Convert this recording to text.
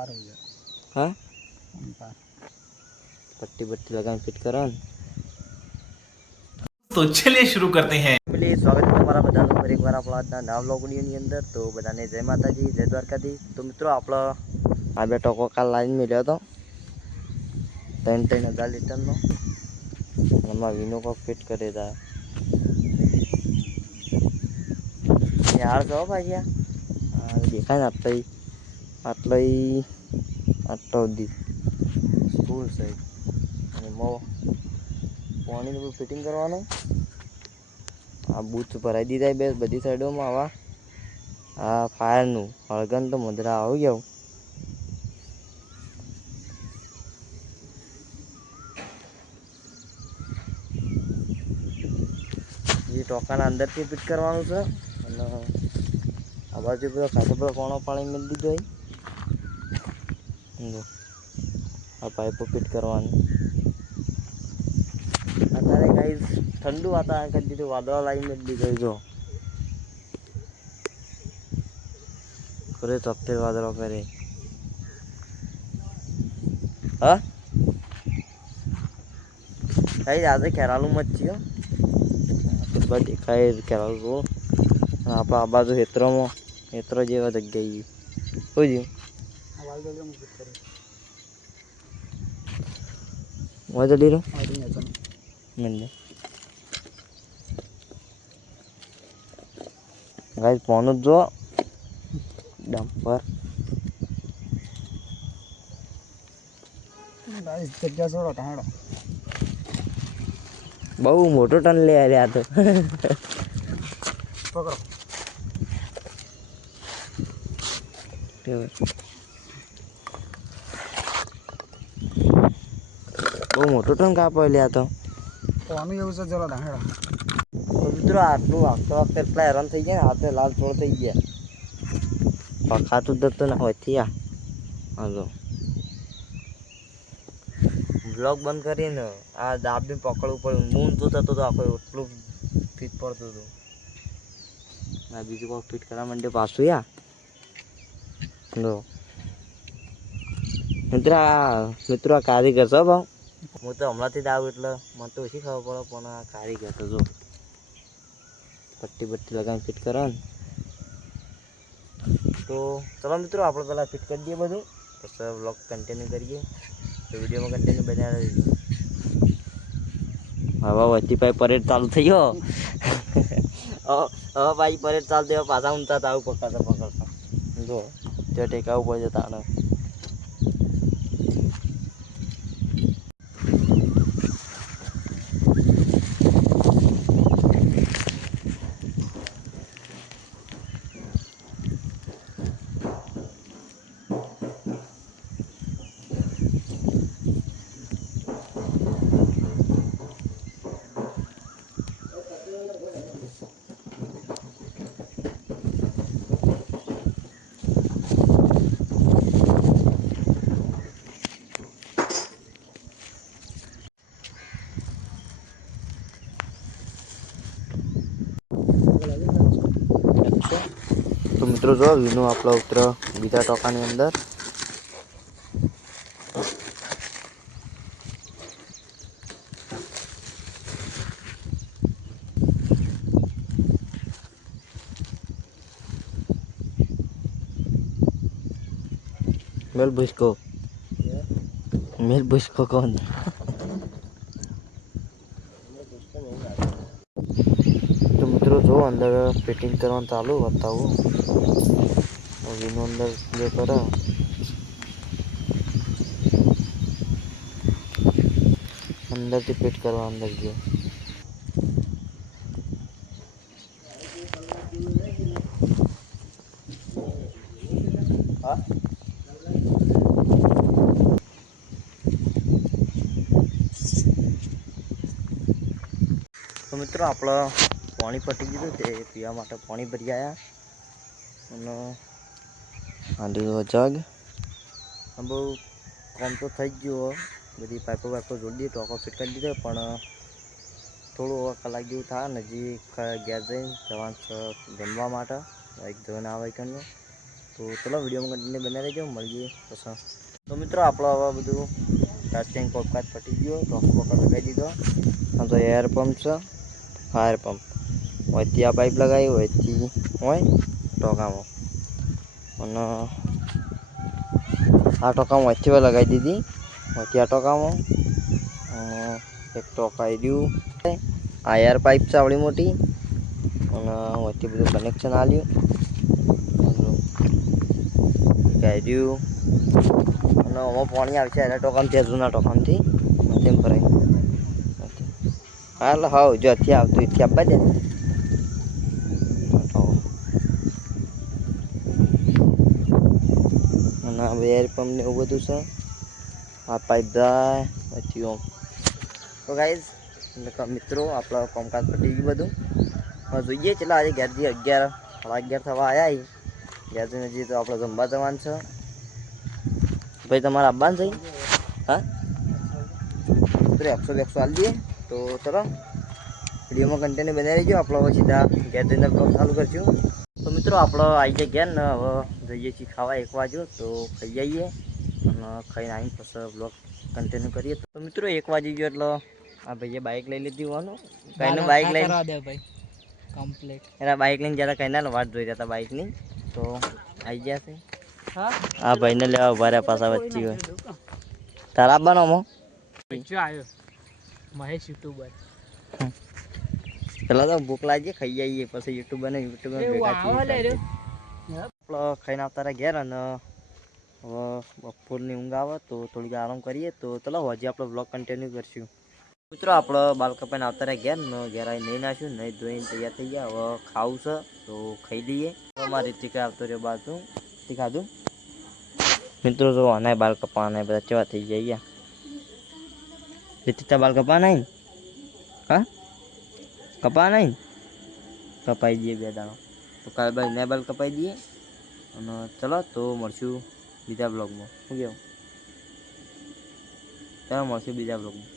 हाँ पट्टी बट्टी लगा फिट करो। तो चलिए शुरू करते हैं। ફેમિલી સ્વાગત છે તમારા બધાનું ફરી એકવાર આપણા આજના નવા વ્લોગ વિડિયોની અંદર। તો બધાને જય માતાજી જય દ્વારકાધીશ। તો મિત્રો આપણો આ બે ટોકો કાલ લાઈન મળ્યો હતો 3,000 લીટરનો। એમાં વિનો કોક ફિટ કરી દા યાર જો ભાઈ દેખાય ને આટલો દી સ્કૂલ છે અને પાણીનું ફિટિંગ કરવાનું। આ બૂથ ભરાઈ દીધા બે બધી સાઈડોમાં। આવા આ ફાયરનું હળગન તો મધરા આવી ગયો। એ ટોકાના અંદરથી ફિટ કરવાનું છે અને આ બાજુ બધો ખાસો બધો કોણો પાણી મેળ દીધો હોય। આ પાઇપો ફિટ કરવાની। અત્યારે ગાઈસ ઠંડુ વાતાવરણ કરી દીધું, વાદળા લાવી મેળ દીધો જો કરે તપતે વાદળો કરે। હા ગાઈસ આજે કેરાલુમાં જ છીએ। બધા દેખાય કેરાલુ જો આપણા આ બાજુ હેત્રો જેવા જગ્યાએ કોઈ ગયું વાદળી રો મને ગાઈસ પોનું જો ડમ્પર गाइस जग्या छोड़ो टाड़ो બહુ મોટો ટન લે આ તો पकड़ो બહુ મોટો ટન કાપો લે આ તો। पानी એવું છે જરા ધાડો। તો મિત્રો આટલું આખતો વખતે એટલા હેરાન થઈ ગયા ને હાથે લાલ થોડ થઈ ગયા। પખાતું જ તો ના હોય થી હાલો બ્લોગ બંધ કરીને આ દાબી પકડવું પડ્યું। મૂન તો થતો તો આખો એટલું ફીટ પડતું હતું। આ બીજું કોઈ ફિટ કરવા માંડે પાછું લો મિત્રો આ કારીગર છો ભાવ। હું તો હમણાંથી જ આવું એટલે મને તો ઓછી ખબર પડે પણ આ કારીગર તો જો પટ્ટી બટ્ટી લગાવીને ફિટ કરો ને। તો ચલો મિત્રો આપણે પહેલાં ફિટ કરી દઈએ બધું પછી વ્લોગ કન્ટિન્યુ કરીએ। તો વિડીયોમાં કન્ટિન્યુ બનાવી રહીશું। હવે વચ્ચે પાઈ પરેડ ચાલુ થઈ ગયો। હવે ભાઈ પરેડ ચાલુ થયો પાછા ઊંચા આવું પકડતા જો ત્યાં ટેકાવું પડે તાણે। તો મિત્રો જો વિનો આપણો ઉતરો બીજા ટોકાની અંદર। मेल बुझको कौन तो મિત્રો જો અંદર ફિટિંગ કરવાનું ચાલુ બતાવું વિનો અંદર જે કરે અંદરથી ફિટ કરવા અંદર ગયો। હા તો મિત્રો આપણે પાણી પટી ગયું તે પીવા માટે પાણી ભરી આવ્યા અને આંધળો જગ આમ બહુ કામ તો થઈ જ ગયું। બધી પાઇપો જોડી દીધી ટોકો ફિટ કરી દીધો પણ થોડું કલાક જેવું થાય ને હજી ગેસ જઈને જવાનું જમવા માટે એક જણ આવે કંઈ તો તો ચલો વિડીયોમાં કન્ટિન્યુ બને રહેજો, મળીએ પછી. તો મિત્રો આપણો હવે બધું કાસ્ટિંગ કોપકાત પટી ગયો, ટોપ બોકર લગાવી દીધો. આ તો એર પંપ છે, ફાયર પંપ. હોયથી આ પાઇપ લગાવી, હોયથી હોય ટોકામાં, અને આ ટોકામાં હોયથી લગાવી દીધી, હોયથી આ ટોકામાં એક ટોકાઈ રહ્યું. આ એર પાઇપ છે આવડી મોટી, અને હોયથી બધું કનેક્શન આલ્યું કર્યું. અને આમાં પાણી આવશે એના ટોકામથી, જૂના ટોકામથી તેમ ભરાય. હા એટલે હા જો અત્યારે આવતું એથી આપવા દે. અને હવે એર પંપ ને એવું બધું છે. આ પાઇપ જાય પછી ઓમ. તો ગાઈઝ મિત્રો આપણો કામકાજ પતી ગયું બધું. હવે જોઈએ ચલા આજે 11 સાડા 11 થવા આવ્યા. 11 હજી તો આપણે જમવા જવાનું છે. ભાઈ તમારે આવવાનું છે? હા મિત્રો 100 હાલ દઈએ. તો ચલો વિડીયોમાં કન્ટિન્યુ બનાવી રહીજો. આપણે હવે સીધા ઘેર જઈને બ્લોગ ચાલુ કરશું. તો મિત્રો આપણે આવી જાય ઘેર ને હવે જઈએ છીએ ખાવા 1 વાગ્યો, તો ખાઈ જઈએ અને ખાઈને આવીને પછી બ્લોગ કન્ટિન્યુ કરીએ. તો મિત્રો 1 વાગી ગયો એટલે આ ભાઈએ બાઇક લઈ લીધી હોવાનું. કઈનું બાઇક લઈને ભાઈ કમ્પ્લીટ એના બાઇક લઈને જરા કઈના વાટ જોઈ રહ્યા હતા બાઇકની. તો આવી ગયા છે. આ ભાઈને લેવા ઉભા રહ્યા પાછા વચ્ચે હોય. તારા આપવાનો મો આવ્યો મહેશ યુટ્યુબર. પેલા તો ભૂખ લાગી, ખાઈ જઈએ પછી યુટ્યુબર ભેગા આપણે ખાઈને આવતા રહ્યા ઘેર. અને હવે બપોરની ઊંઘ આવે તો થોડીક આરામ કરીએ. તો ચલો હજી આપણે બ્લોગ કન્ટિન્યુ કરશું. મિત્રો આપણે બાલ કપાઈને આવતા રહ્યા ઘેર ને ઘેર આવી નહીં નાખ્યું, નહીં ધોઈને તૈયાર થઈ ગયા. હવે ખાવું છે તો ખાઈ લઈએ. અમારી રીતે આવતો રહ્યો બાજુ ખાધું. મિત્રો જો આના બાલ કપાવાના બધા કેવા થઈ ગયા. રીતિકા બાલ કપા નહીં, હા કપા નહીં, કપાઈ દઈએ 2 દાણો. તો કાલે ભાઈ ને બાલ કપાઈ દઈએ. અને ચલો તો મળશું બીજા બ્લોગમાં. શું કહેવું? ચાલો મળશું બીજા બ્લોગમાં.